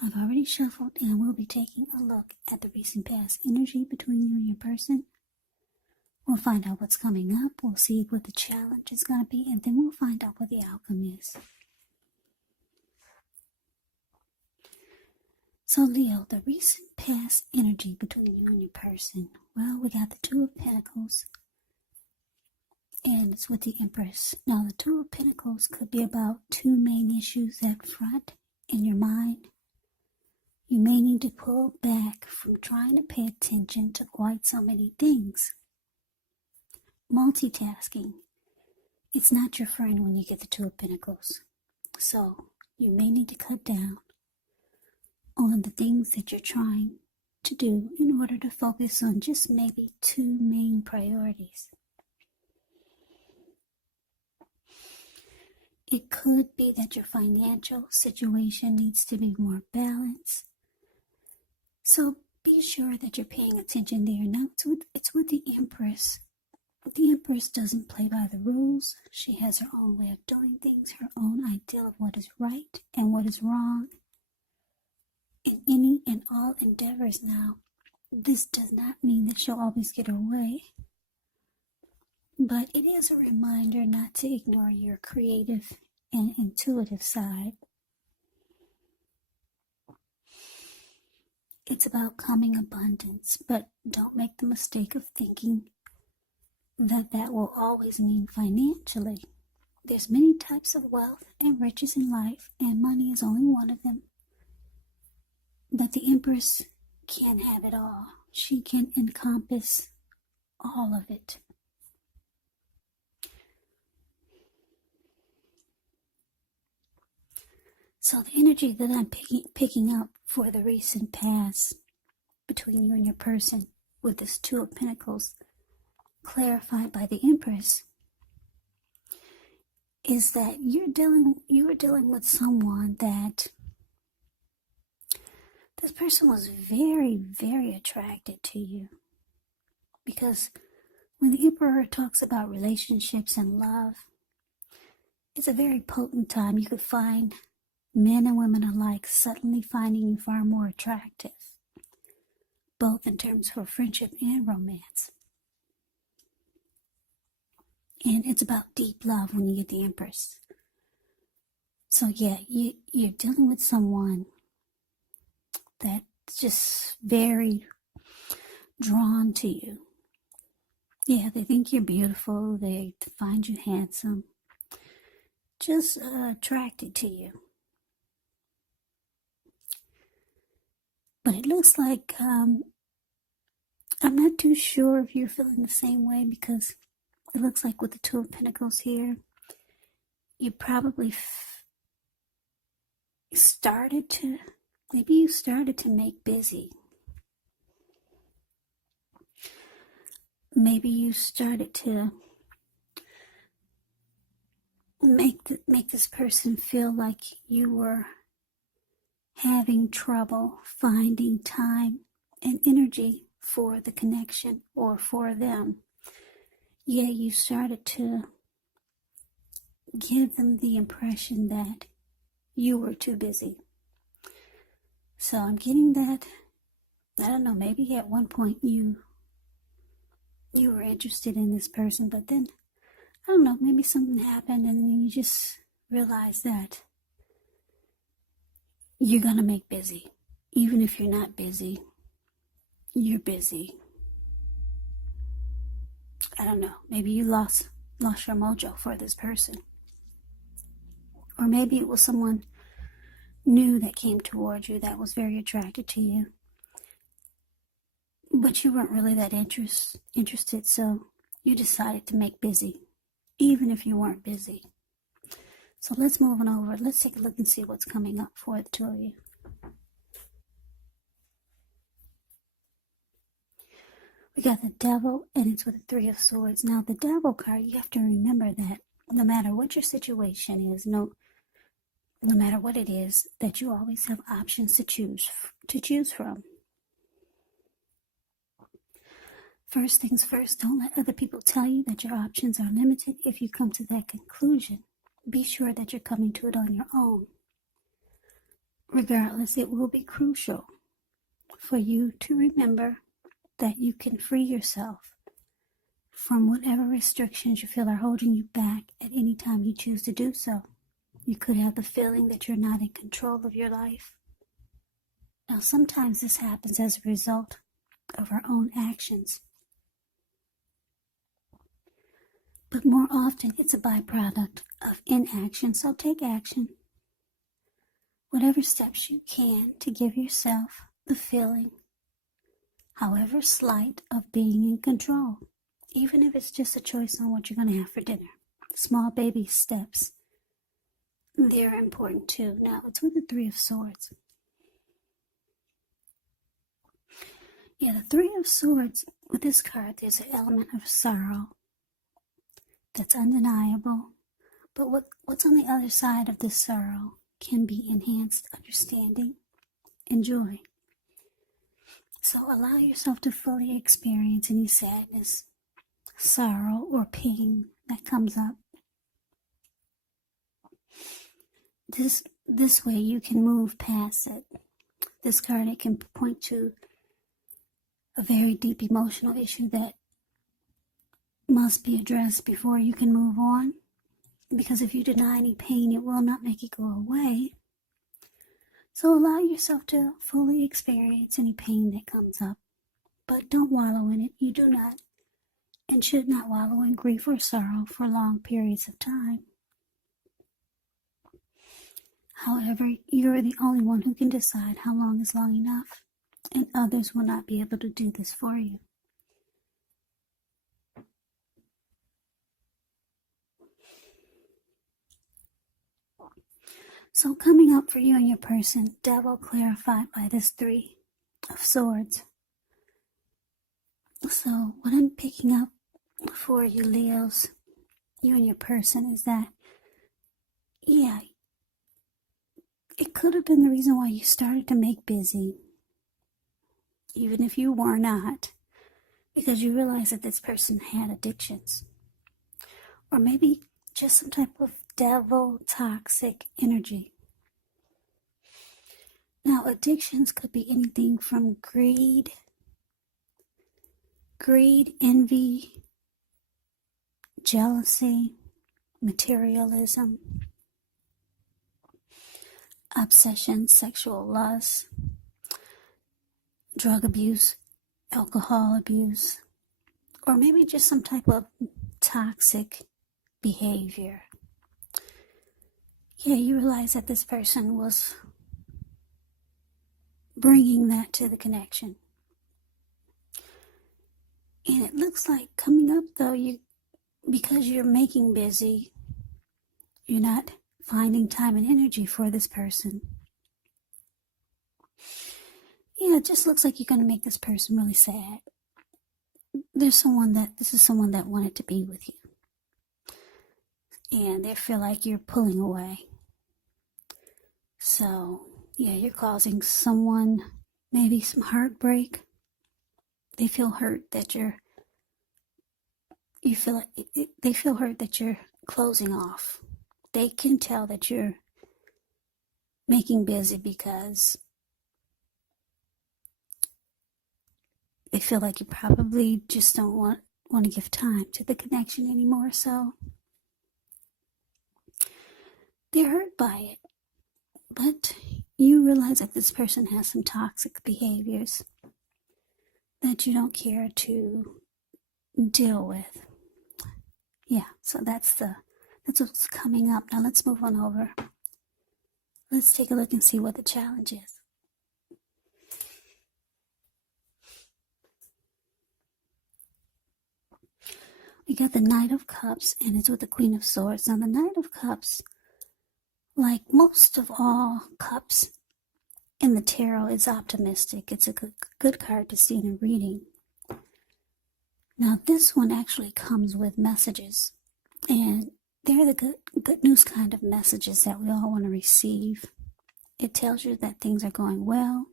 I've already shuffled and we'll be taking a look at the recent past energy between you and your person. We'll find out what's coming up, we'll see what the challenge is going to be, and then we'll find out what the outcome is. So Leo, the recent past energy between you and your person. Well, we got the Two of Pentacles, and it's with the Empress. Now, the Two of Pentacles could be about two main issues at front in your mind. You may need to pull back from trying to pay attention to quite so many things. Multitasking. It's not your friend when you get the Two of Pentacles. So, you may need to cut down on the things that you're trying to do in order to focus on just maybe two main priorities. It could be that your financial situation needs to be more balanced. So be sure that you're paying attention there. Now it's with the Empress. The Empress doesn't play by the rules. She has her own way of doing things, her own idea of what is right and what is wrong in any and all endeavors. Now, this does not mean that she'll always get her way, but it is a reminder not to ignore your creative and intuitive side. It's about coming abundance, but don't make the mistake of thinking that will always mean financially. There's many types of wealth and riches in life, and money is only one of them. But the Empress can't have it all. She can encompass all of it. So the energy that I'm picking up for the recent past between you and your person with this Two of Pentacles clarified by the Empress is that you were dealing with someone that this person was very, very attracted to you. Because when the Emperor talks about relationships and love, it's a very potent time. You could find men and women alike suddenly finding you far more attractive, both in terms of friendship and romance. And it's about deep love when you get the Empress. So yeah, you're dealing with someone that's just very drawn to you. Yeah, they think you're beautiful, they find you handsome, just attracted to you. But it looks like, I'm not too sure if you're feeling the same way, because it looks like with the Two of Pentacles here, you probably started to make busy. Maybe you started to make this person feel like you were having trouble finding time and energy for the connection or for them. Yeah, you started to give them the impression that you were too busy. So I'm getting that, I don't know, maybe at one point you were interested in this person, but then, I don't know, maybe something happened and then you just realized that you're gonna make busy. Even if you're not busy, you're busy. I don't know, maybe you lost your mojo for this person. Or maybe it was someone new that came towards you that was very attracted to you. But you weren't really that interested, so you decided to make busy, even if you weren't busy. So let's move on over. Let's take a look and see what's coming up for the two of you. We got the Devil, and it's with the Three of Swords. Now, the Devil card, you have to remember that no matter what your situation is, no matter what it is, that you always have options to choose from. First things first, don't let other people tell you that your options are limited. If you come to that conclusion, be sure that you're coming to it on your own. regardless, it will be crucial for you to remember that you can free yourself from whatever restrictions you feel are holding you back at any time you choose to do so. You could have the feeling that you're not in control of your life. Now, sometimes this happens as a result of our own actions, but more often it's a byproduct of inaction. So take action, whatever steps you can, to give yourself the feeling, however slight, of being in control, even if it's just a choice on what you're going to have for dinner. Small baby steps, they're important too. Now, it's with the Three of Swords. Yeah, the Three of Swords, with this card, there's an element of sorrow that's undeniable. But what's on the other side of this sorrow can be enhanced understanding and joy. So allow yourself to fully experience any sadness, sorrow, or pain that comes up. This way you can move past it. This card, it can point to a very deep emotional issue that must be addressed before you can move on. Because if you deny any pain, it will not make it go away. So allow yourself to fully experience any pain that comes up. But don't wallow in it. You do not and should not wallow in grief or sorrow for long periods of time. However, you're the only one who can decide how long is long enough, and others will not be able to do this for you. So coming up for you and your person, Devil clarified by this Three of Swords. So what I'm picking up for you, Leos, you and your person, is that, yeah, it could have been the reason why you started to make busy, even if you were not, because you realized that this person had addictions. Or maybe just some type of devil toxic energy. Now, addictions could be anything from greed, envy, jealousy, materialism, obsession, sexual lust, drug abuse, alcohol abuse, or maybe just some type of toxic behavior. Yeah, you realize that this person was bringing that to the connection. And it looks like coming up, though, because you're making busy, you're not finding time and energy for this person. Yeah, it just looks like you're going to make this person really sad. This is someone that wanted to be with you. And they feel like you're pulling away. So, yeah, you're causing someone maybe some heartbreak. They feel hurt that they feel hurt that you're closing off. They can tell that you're making busy because they feel like you probably just don't want to give time to the connection anymore. So they're hurt by it. But you realize that this person has some toxic behaviors that you don't care to deal with. Yeah, so that's what's coming up. Now let's move on over. Let's take a look and see what the challenge is. We got the Knight of Cups, and it's with the Queen of Swords. Now the Knight of Cups, like most of all cups in the tarot, is optimistic. It's a good card to see in a reading. Now this one actually comes with messages, and they're the good news kind of messages that we all want to receive. It tells you that things are going well.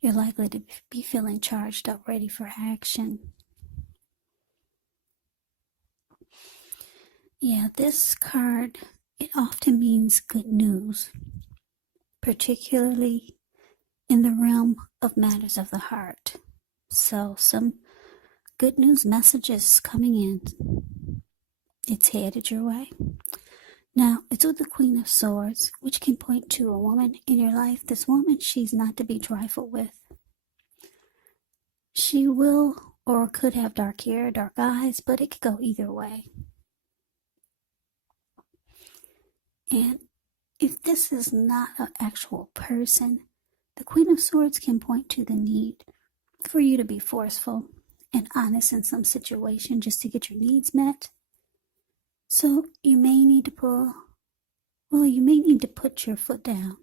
You're likely to be feeling charged up, ready for action. Yeah, this card, it often means good news, particularly in the realm of matters of the heart. So some good news messages coming in. It's headed your way. Now, it's with the Queen of Swords, which can point to a woman in your life. This woman, she's not to be trifled with. She will or could have dark hair, dark eyes, but it could go either way. And if this is not an actual person, the Queen of Swords can point to the need for you to be forceful and honest in some situation just to get your needs met. So you may need to put your foot down.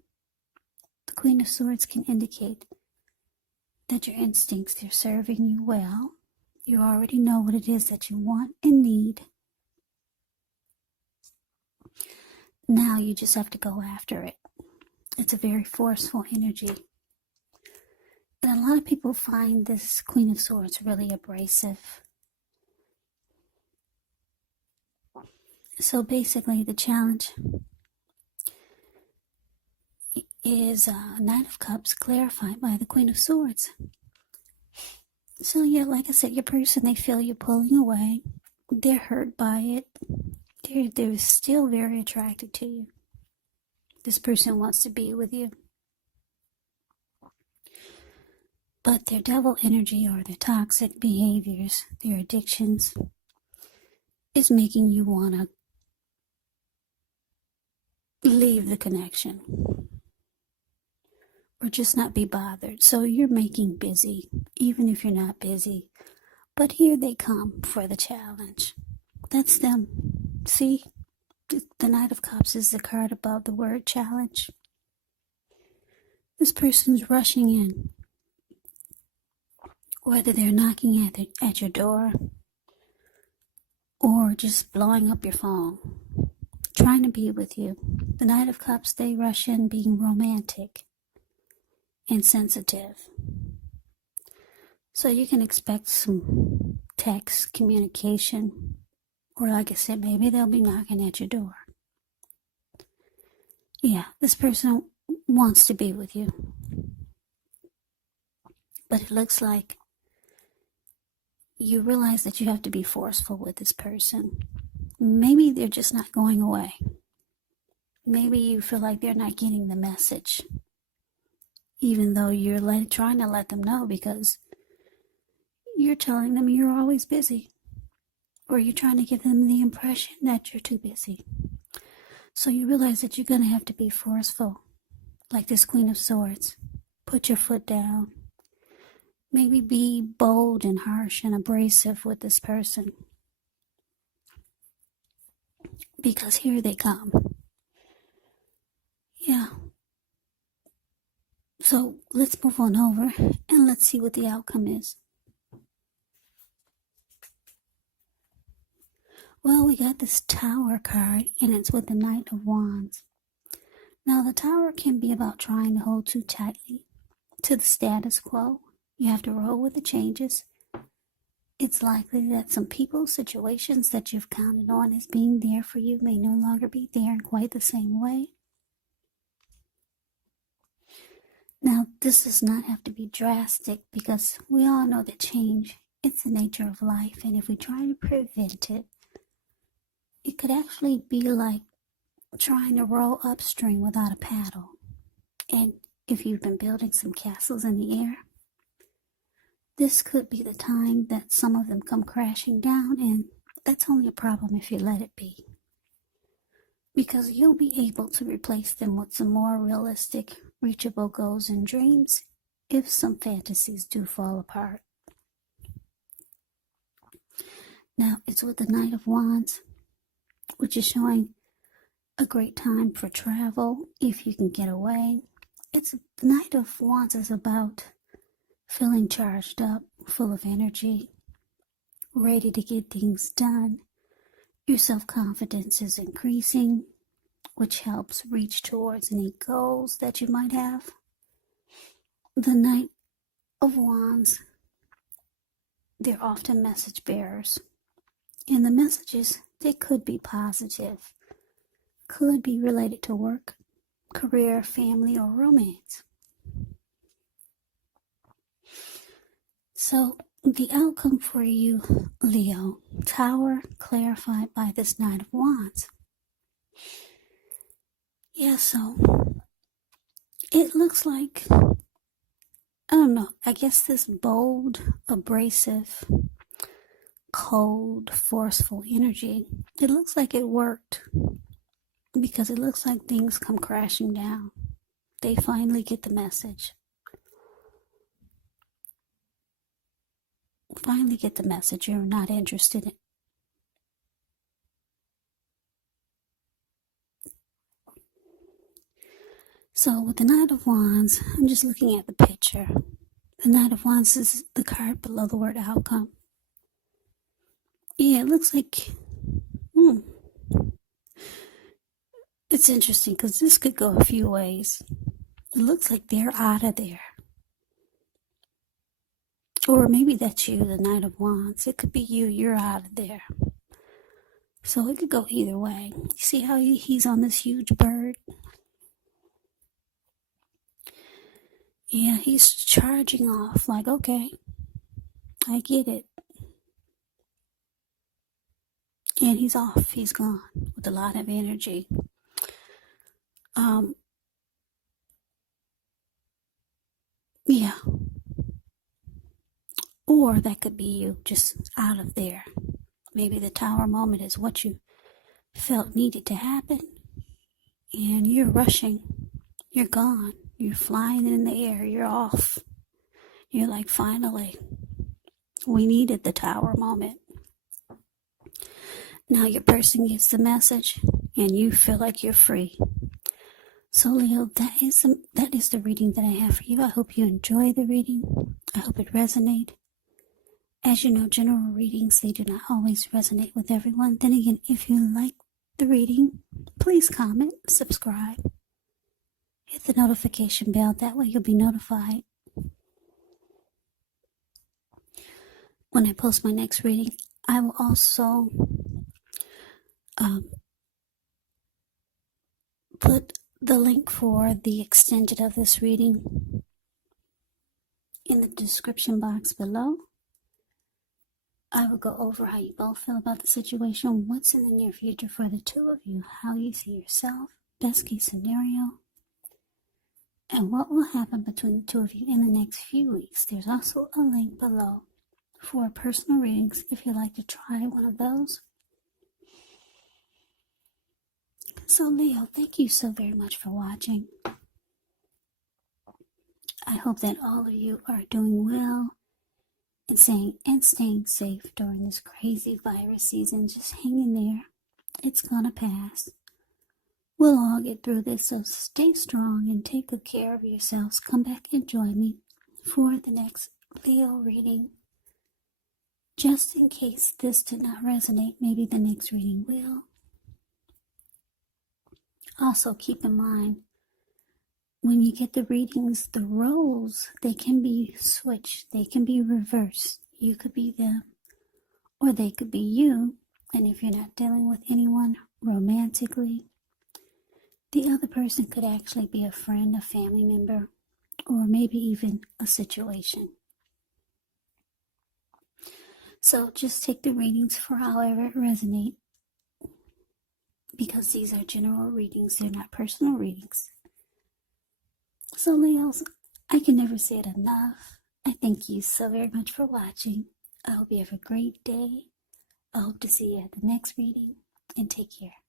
The Queen of Swords can indicate that your instincts, they're serving you well. You already know what it is that you want and need. Now you just have to go after it. It's a very forceful energy. And a lot of people find this Queen of Swords really abrasive. So basically the challenge is Knight of Cups clarified by the Queen of Swords. So yeah, like I said, your person, they feel you pulling away. They're hurt by it. They're still very attracted to you. This person wants to be with you. But their devil energy or their toxic behaviors, their addictions, is making you want to leave the connection or just not be bothered. So you're making busy, even if you're not busy. But here they come for the challenge. That's them. See, the Knight of Cups is the card above the word challenge. This person's rushing in. Whether they're knocking at your door or just blowing up your phone, trying to be with you. The Knight of Cups, they rush in being romantic and sensitive. So you can expect some text communication, or like I said, maybe they'll be knocking at your door. Yeah, this person wants to be with you. But it looks like you realize that you have to be forceful with this person. Maybe they're just not going away. Maybe you feel like they're not getting the message, even though you're trying to let them know, because you're telling them you're always busy, or you're trying to give them the impression that you're too busy. So you realize that you're going to have to be forceful, like this Queen of Swords. Put your foot down. Maybe be bold and harsh and abrasive with this person. Because here they come. Yeah. So let's move on over and let's see what the outcome is. Well, we got this Tower card, and it's with the Knight of Wands. Now, the Tower can be about trying to hold too tightly to the status quo. You have to roll with the changes. It's likely that some people, situations that you've counted on as being there for you may no longer be there in quite the same way. Now, this does not have to be drastic, because we all know that change, it's the nature of life, and if we try to prevent it, it could actually be like trying to row upstream without a paddle. And if you've been building some castles in the air, this could be the time that some of them come crashing down, and that's only a problem if you let it be. Because you'll be able to replace them with some more realistic, reachable goals and dreams if some fantasies do fall apart. Now, it's with the Knight of Wands, which is showing a great time for travel if you can get away. The Knight of Wands is about feeling charged up, full of energy, ready to get things done. Your self-confidence is increasing, which helps reach towards any goals that you might have. The Knight of Wands, they're often message bearers. And the messages, they could be positive, could be related to work, career, family, or romance. So the outcome for you, Leo, Tower clarified by this Knight of Wands. Yeah, so it looks like, I don't know, I guess this bold, abrasive, cold, forceful energy, it looks like it worked, because it looks like things come crashing down. They finally get the message. Finally get the message you're not interested in. So with the Knight of Wands, I'm just looking at the picture. The Knight of Wands is the card below the word outcome. Yeah, it looks like, it's interesting because this could go a few ways. It looks like they're out of there. Or maybe that's you, the Knight of Wands. It could be you, you're out of there. So it could go either way. You see how he's on this huge bird? Yeah, he's charging off like, okay, I get it. And he's off, he's gone with a lot of energy. Yeah. Or that could be you just out of there. Maybe the Tower moment is what you felt needed to happen. And you're rushing. You're gone. You're flying in the air. You're off. You're like, finally, we needed the Tower moment. Now your person gets the message and you feel like you're free. So Leo, that is the reading that I have for you. I hope you enjoy the reading. I hope it resonated. As you know, general readings, they do not always resonate with everyone. Then again, if you like the reading, please comment, subscribe, hit the notification bell. That way you'll be notified when I post my next reading. I will also put the link for the extension of this reading in the description box below. I will go over how you both feel about the situation, what's in the near future for the two of you, how you see yourself, best case scenario, and what will happen between the two of you in the next few weeks. There's also a link below for personal readings if you'd like to try one of those. So Leo, thank you so very much for watching. I hope that all of you are doing well and staying safe during this crazy virus season. Just hang in there. It's gonna pass. We'll all get through this, so stay strong and take good care of yourselves. Come back and join me for the next Leo reading. Just in case this did not resonate, maybe the next reading will. Also, keep in mind, when you get the readings, the roles, they can be switched. They can be reversed. You could be them, or they could be you. And if you're not dealing with anyone romantically, the other person could actually be a friend, a family member, or maybe even a situation. So just take the readings for however it resonates, because these are general readings, they're not personal readings. So Leos, I can never say it enough. I thank you so very much for watching. I hope you have a great day. I hope to see you at the next reading, and take care.